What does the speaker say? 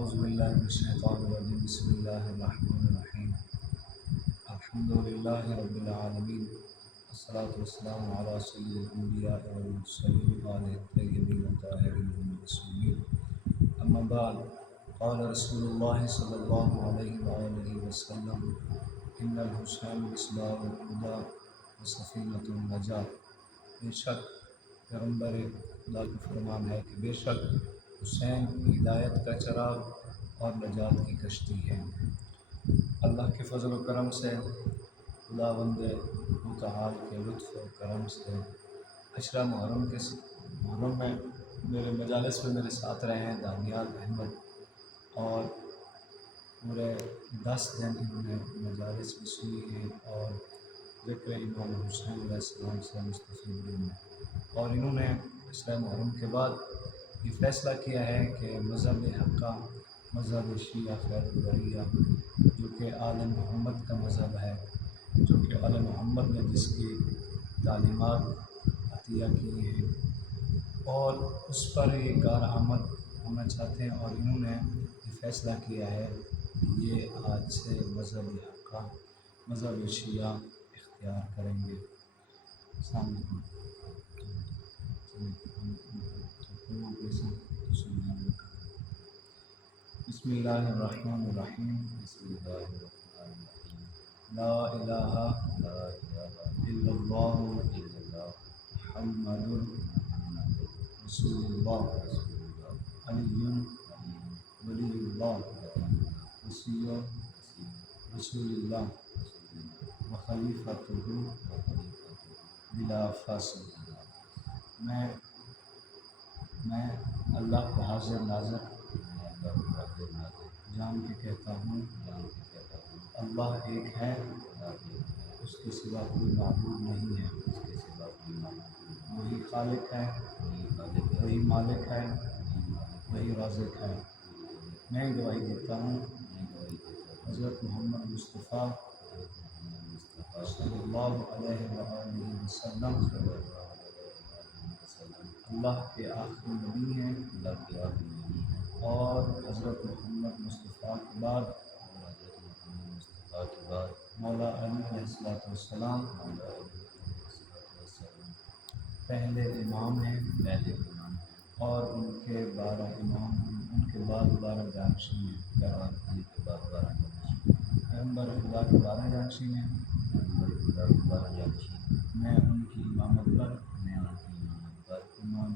أعوذ بالله من الشيطان الرجيم بسم الله الرحمن الرحيم الحمد لله رب العالمين الصلاة والسلام على سيد الأنبياء والمرسلين وآله الطيبين الطاهرين المعصومين أما بعد قال رسول الله صلى الله عليه وآله وسلم إن الحسين مصباح الهدى وسفينة النجاة بے شک پیغمبر خدا کا فرمان ہے کہ بے شک حسین ہدایت کا چراغ اور نجات کی کشتی ہے۔ اللہ کے فضل و کرم سے خداوند متعال کے لطف و کرم سے عشرہ محرم میں میرے مجالس میں میرے ساتھ رہے ہیں دانیال احمد، اور پورے 10 دن انہوں نے مجالس میں سنی ہیں اور ذکر امام حسین علیہ السلام سے مستفید ہوئے ہیں، اور انہوں نے عشرہ محرم کے بعد یہ فیصلہ کیا ہے کہ مذہب حقہ، مذہب شیعہ خیر البریہ، جو کہ آل محمد کا مذہب ہے، جو کہ آل محمد نے جس کی تعلیمات عطیہ کی ہیں، اور اس پر یہ کارآمد ہونا چاہتے ہیں، اور انہوں نے یہ فیصلہ کیا ہے کہ یہ آج سے مذہب حقہ، مذہب شیعہ اختیار کریں گے۔ السلام علیکم۔ بسم اللہ الرحمن الرحیم لا الہ الا اللہ محمد رسول اللہ علی ولی اللہ وصی رسول اللہ وخلیفۃہ بلا فاصل۔ میں اللہ کو حاضر ناظر جان کے کہتا ہوں، اللہ ایک ہے، اس کے سوا کوئی معبود نہیں ہے، وہی خالق ہے، وہی مالک ہے، وہی رازق ہے۔ میں گواہی دیتا ہوں حضرت محمد مصطفیٰ صلی اللہ علیہ وآلہ وسلم اللہ کے آخری نبی ہیں، اور حضرت محمد مصطفیٰ کے بعد مولا علی علیہ السلام پہلے امام ہیں، اور ان کے 12 امام، ان کے بعد 12 جانشین ہیں، پیغمبر خدا کے 12 جانشین ہیں۔ میں ان کی امامت پر ایمان